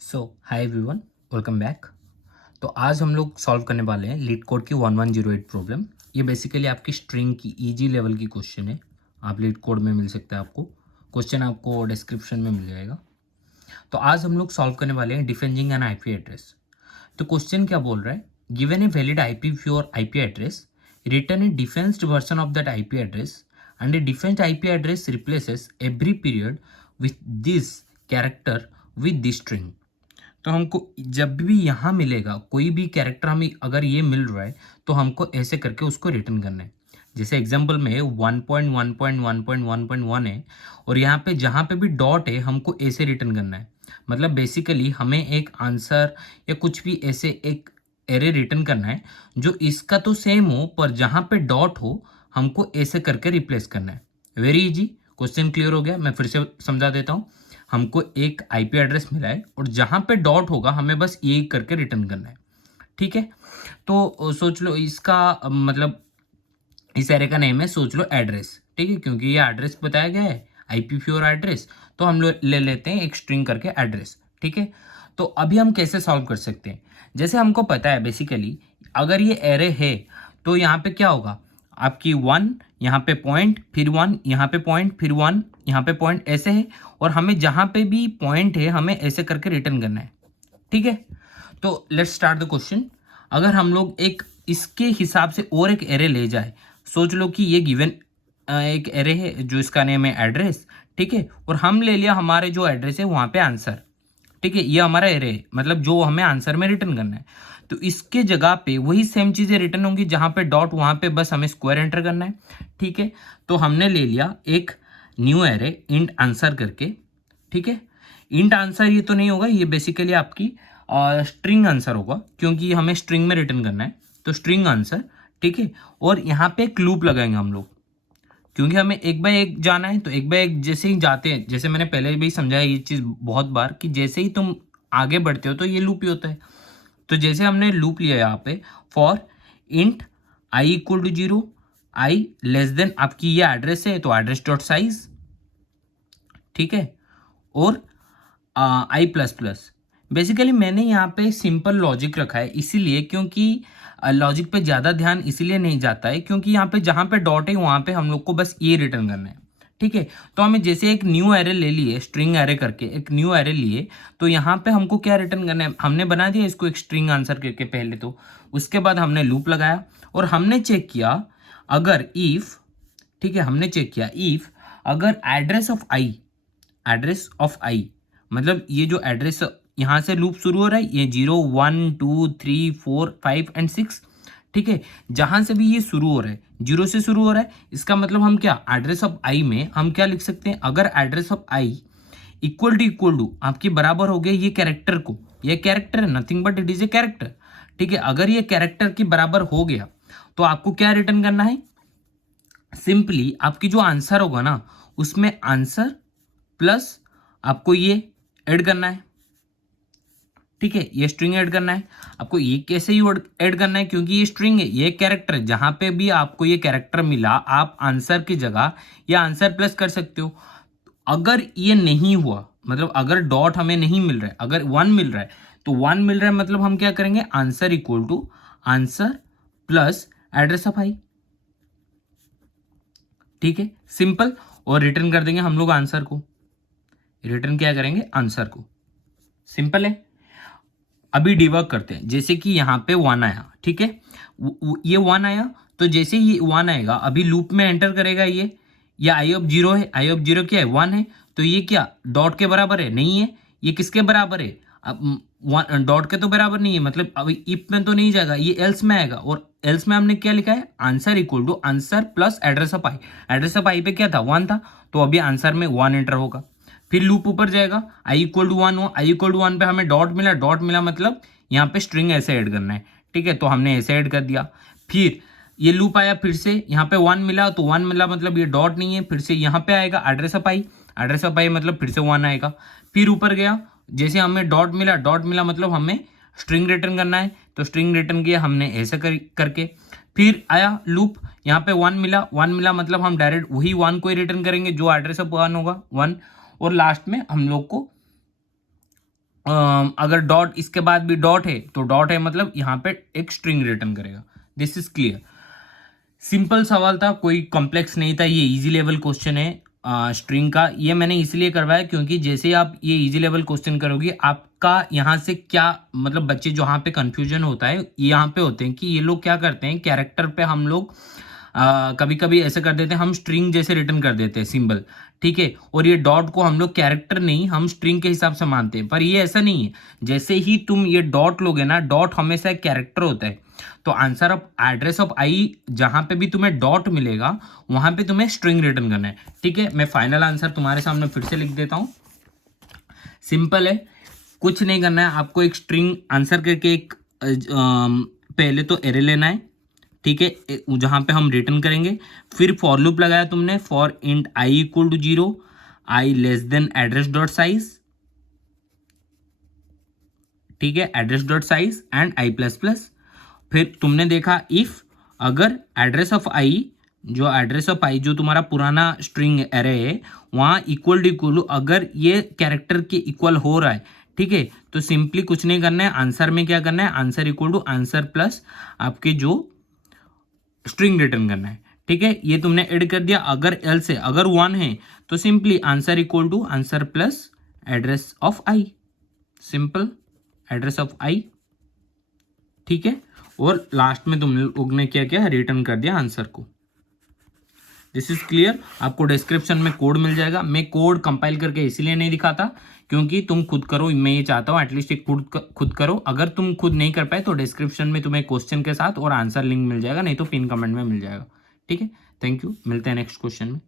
Hi everyone, welcome back. तो आज हम लोग सॉल्व करने वाले हैं लीड कोड की 1108 प्रॉब्लम। ये बेसिकली आपकी स्ट्रिंग की इजी लेवल की क्वेश्चन है। आप लीड कोड में मिल सकता है, आपको क्वेश्चन आपको डिस्क्रिप्शन में मिल जाएगा। तो आज हम लोग सॉल्व करने वाले हैं डिफेंडिंग एन आईपी एड्रेस। तो क्वेश्चन क्या बोल रहा है, given a valid IP four IP address, return a defanged version of that IP address and a defanged IP address replaces every period with this character with this string. तो हमको जब भी यहाँ मिलेगा कोई भी कैरेक्टर, हमें अगर ये मिल रहा है तो हमको ऐसे करके उसको रिटर्न करना है। जैसे एग्जांपल में 1.1.1.1.1 है और यहाँ पे जहाँ पे भी डॉट है हमको ऐसे रिटर्न करना है। मतलब बेसिकली हमें एक आंसर या कुछ भी ऐसे एक एरे रिटर्न करना है जो इसका तो सेम हो पर जहाँ पे डॉट हो हमको ऐसे करके रिप्लेस करना है। Very easy. क्वेश्चन क्लियर हो गया? मैं फिर से समझा देता हूँ। हमको एक आईपी एड्रेस मिला है और जहां पे डॉट होगा हमें बस ये करके रिटर्न करना है। ठीक है, तो सोच लो इसका मतलब इस एरे का नेम है, सोच लो एड्रेस। ठीक है, क्योंकि ये एड्रेस बताया गया है आईपी फॉर एड्रेस, तो हम लोग ले लेते हैं एक स्ट्रिंग करके एड्रेस। ठीक है, तो अभी हम कैसे सॉल्व कर सकते हैं? जैसे हमको पता है बेसिकली अगर ये एरे है तो यहाँ पे क्या होगा, आपकी 1 यहाँ पे पॉइंट, फिर 1 यहाँ पे पॉइंट, फिर 1 यहाँ पे पॉइंट, ऐसे है। और हमें जहाँ पे भी पॉइंट है हमें ऐसे करके रिटर्न करना है। ठीक है, तो लेट्स स्टार्ट द क्वेश्चन। अगर हम लोग एक इसके हिसाब से और एक एरे ले जाए, सोच लो कि ये गिवन एक एरे है जो इसका नेम है एड्रेस। ठीक है, और हम ले लिया हमारे जो एड्रेस है वहाँ पे आंसर। ठीक है, ये हमारा एरे है, मतलब जो हमें आंसर में रिटर्न करना है। तो इसके जगह पे वही सेम चीज़ें रिटर्न होंगी, जहाँ पे डॉट वहाँ पे बस हमें स्क्वायर एंटर करना है। ठीक है, तो हमने ले लिया एक न्यू एरे इंट आंसर करके। ठीक है, इंट आंसर ये तो नहीं होगा, ये बेसिकली आपकी स्ट्रिंग आंसर होगा क्योंकि हमें स्ट्रिंग में रिटर्न करना है। तो स्ट्रिंग आंसर। ठीक है, और यहाँ पे एक लूप लगाएंगे हम लोग क्योंकि हमें एक बाय एक जाना है। तो एक बाय एक जैसे ही जाते हैं, जैसे मैंने पहले भी समझाया ये चीज़ बहुत बार कि जैसे ही तुम आगे बढ़ते हो तो ये लूप ही होता है। तो जैसे हमने लूप लिया यहाँ पे for int i equal to 0, i less than आपकी ये एड्रेस है तो एड्रेस डॉट साइज। ठीक है, और आई प्लस प्लस। बेसिकली मैंने यहाँ पे सिंपल लॉजिक रखा है इसीलिए, क्योंकि लॉजिक पे ज़्यादा ध्यान इसीलिए नहीं जाता है क्योंकि यहाँ पे जहाँ पे डॉट है वहाँ पे हम लोग को बस ये रिटर्न करना है। ठीक है, तो हमें जैसे एक न्यू एरे ले लिए, स्ट्रिंग एरे करके एक न्यू एरे लिए, तो यहाँ पे हमको क्या रिटर्न करना है, हमने बना दिया इसको एक स्ट्रिंग आंसर करके पहले। तो उसके बाद हमने लूप लगाया और हमने चेक किया अगर इफ, ठीक है, हमने चेक किया इफ अगर एड्रेस ऑफ आई मतलब ये जो एड्रेस यहाँ से लूप शुरू हो रहा है, ये 0 1 2 3 4 5 एंड 6। ठीक है, जहाँ से भी ये शुरू हो रहा है 0 से शुरू हो रहा है, इसका मतलब हम क्या एड्रेस ऑफ आई में हम क्या लिख सकते हैं, अगर address of i equal to आपके बराबर हो गया ये कैरेक्टर को, ये कैरेक्टर है, nothing but it is a character. ठीक है, अगर ये कैरेक्टर के बराबर हो गया तो आपको क्या रिटर्न करना है, सिंपली आपकी जो आंसर होगा ना उसमें आंसर प्लस आपको ये ऐड करना है। ठीक है, ये स्ट्रिंग ऐड करना है आपको। ये कैसे ही ऐड करना है, क्योंकि ये स्ट्रिंग है, ये कैरेक्टर है, जहां पे भी आपको ये कैरेक्टर मिला आप आंसर की जगह ये आंसर प्लस कर सकते हो। अगर ये नहीं हुआ, मतलब अगर डॉट हमें नहीं मिल रहा है, अगर 1 मिल रहा है तो 1 मिल रहा है मतलब हम क्या करेंगे, answer equal to answer plus address of i. ठीक है, सिंपल। और रिटर्न कर देंगे हम लोग आंसर को, रिटर्न क्या करेंगे, आंसर को। सिंपल है। अभी डिवर्क करते हैं, जैसे कि यहाँ पे 1 आया। ठीक है, ये 1 आया, तो जैसे ही 1 आएगा अभी लूप में एंटर करेगा ये आई ऑफ 0 है, आई ऑफ 0 क्या है, 1 है। तो ये क्या डॉट के बराबर है, नहीं है। ये किसके बराबर है, अब डॉट के तो बराबर नहीं है, मतलब अभी इफ में तो नहीं जाएगा, ये एल्स में आएगा। और एल्स में हमने क्या लिखा है, answer equal to answer plus address of i. Address of i पे क्या था, 1 था, तो अभी आंसर में 1 एंटर होगा। फिर लूप ऊपर जाएगा, आई इक्वल टू 1 हो, आई इक्वल टू 1 पे हमें डॉट मिला, डॉट मिला मतलब यहाँ पे स्ट्रिंग ऐसे ऐड करना है। ठीक है, तो हमने ऐसे ऐड कर दिया। फिर ये लूप आया, फिर से यहाँ पे 1 मिला, तो 1 मिला मतलब ये डॉट नहीं है, फिर से यहाँ पे आएगा address of i, address of i मतलब फिर से 1 आएगा। फिर ऊपर गया, जैसे हमें डॉट मिला, डॉट मिला मतलब हमें स्ट्रिंग रिटर्न करना है, तो स्ट्रिंग रिटर्न किया हमने ऐसे करके। फिर आया लूप, यहाँ पे 1 मिला, 1 मिला मतलब हम डायरेक्ट वही 1 को ही रिटर्न करेंगे जो एड्रेस ऑफ 1 होगा, 1। और लास्ट में हम लोग को अगर डॉट इसके बाद भी डॉट है तो डॉट है, मतलब यहाँ पे एक स्ट्रिंग रिटर्न करेगा। This is clear. सिंपल सवाल था, कोई कॉम्प्लेक्स नहीं था, ये इजी लेवल क्वेश्चन है स्ट्रिंग का। ये मैंने इसलिए करवाया क्योंकि जैसे ही आप ये इजी लेवल क्वेश्चन करोगे, आपका यहाँ से क्या मतलब बच्चे जो यहाँ पे कंफ्यूजन होता है यहाँ पे होते हैं कि ये लोग क्या करते हैं, कैरेक्टर पे हम लोग कभी कभी ऐसे कर देते हैं, हम स्ट्रिंग जैसे रिटर्न कर देते हैं सिंबल, ठीक है। और ये डॉट को हम लोग कैरेक्टर नहीं, हम स्ट्रिंग के हिसाब से मानते हैं, पर ये ऐसा नहीं है। जैसे ही तुम ये डॉट लोगे ना, डॉट हमेशा एक कैरेक्टर होता है। तो आंसर ऑफ एड्रेस ऑफ आई, जहां पे भी तुम्हें डॉट मिलेगा वहां पे तुम्हें स्ट्रिंग रिटर्न करना है, ठीक है। मैं फाइनल आंसर तुम्हारे सामने फिर से लिख देता हूं। सिंपल है, कुछ नहीं करना है आपको, एक स्ट्रिंग आंसर करके एक पहले तो एरे लेना है, ठीक है, जहां पे हम रिटर्न करेंगे। फिर फॉर लूप लगाया तुमने, for int i equal to 0, i less than address dot size, ठीक है, address dot size and i plus plus. फिर तुमने देखा इफ अगर एड्रेस ऑफ आई, जो एड्रेस ऑफ आई जो तुम्हारा पुराना स्ट्रिंग एरे है वहां इक्वल टू इक्वल, अगर ये कैरेक्टर के इक्वल हो रहा है, ठीक है, तो सिंपली कुछ नहीं करना है, आंसर में क्या करना है, answer equal to answer plus आपके जो स्ट्रिंग रिटर्न करना है, ठीक है। ये तुमने ऐड कर दिया। अगर एल से अगर 1 है तो simply answer equal to answer plus address of i, simple address of i, ठीक है। और लास्ट में तुम लोग ने क्या किया, रिटर्न कर दिया आंसर को। This is clear. आपको डिस्क्रिप्शन में कोड मिल जाएगा। मैं कोड कंपाइल करके इसीलिए नहीं दिखाता क्योंकि तुम खुद करो, मैं ये चाहता हूँ एटलीस्ट एक खुद करो। अगर तुम खुद नहीं कर पाए तो डिस्क्रिप्शन में तुम्हें क्वेश्चन के साथ और आंसर लिंक मिल जाएगा, नहीं तो पिन कमेंट में मिल जाएगा, ठीक है। थैंक यू, मिलते हैं नेक्स्ट क्वेश्चन में।